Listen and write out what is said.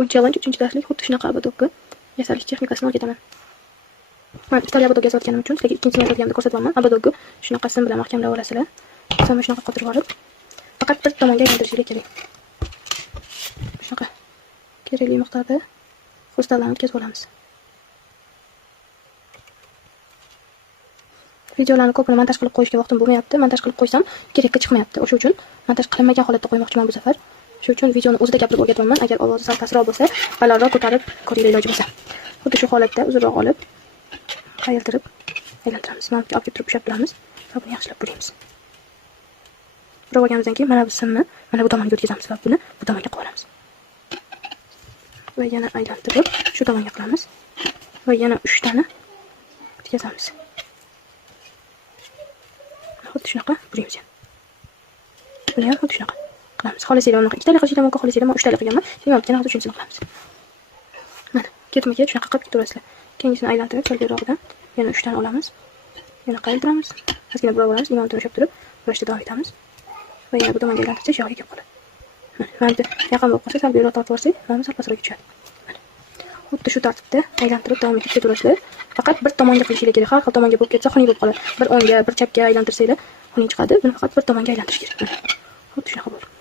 Bugun challenge 3-darslik xuddi shunaqa abadobga yasalish texnikasini o'rgataman. Men Italiya abadobga yozayotganim uchun sizlarga ikkinchisini yozayotganimda ko'rsataman. Abadobga shunaqasini bilan mahkamlab olasizlar. Sonra shunaqa qotirib olib, faqat bir tomonga aylantirishingiz kerak. Shunaqa kerakli miqdorda xrustallarni o'tkazib olamiz. Videolarni ko'pini montaj qilib qo'yishga vaqtim bo'lmayapti. Montaj qilib qo'ysam kerakka chiqmayapti. O'sha uchun montaj qilinmagan holatda qo'ymoqchiman bu safar. Shu uchun videoni o'zida gapirib o'rgataman. Agar ovozi sal pastroq bo'lsa, balandroq ko'tarib ko'ringlar iloji bo'lsa. Xuddi shu holatda uzunroq olib, qayirtirib aylantiramiz. Mana bu olib kelib turib ushlab turamiz va buni yaxshilab buraymiz. Burab olganimizdan keyin mana bu simni mana bu tomonga o'tkazamiz va buni bu tomonga qo'yib olamiz. Va yana aylantirib shu tomonga qilamiz va yana 3 tani o'tkazamiz. Xuddi shunaqa buraymiz. Buni ham xuddi shunaqa qilamiz. Xolisinglar uni 2 tali qilishim mumkin, xolisinglar 3 tali qilganman. Shunga yana xuddi shunchani qilamiz. Mana, ketma-ket shunaqa qilib ketaverasizlar. Keyingisini aylantirib, salbiyrog'idan yana 3 tani olamiz. Yana qaytaramiz. Ozgina burab olamiz, limonni ushlab turib, burashda davom etamiz. Va yana bu tomonga aylantirsak, shoxga kelib qoladi. Mana bu yaqin bo'lib qolsa, salbiyroq tortib olsak, mana sal pastroq tushadi. Xuddi shu tartibda aylantirib davom etib ketaverasizlar. Faqat bir tomonga qilishingiz kerak. Har xil tomonga bo'lib ketsa, xunuk bo'lib qoladi. Bir o'ngga, bir chapga aylantirsanglar, xunuk chiqadi. Buni faqat bir tomonga aylantirish kerak. Xuddi shunaqa bo'ldi.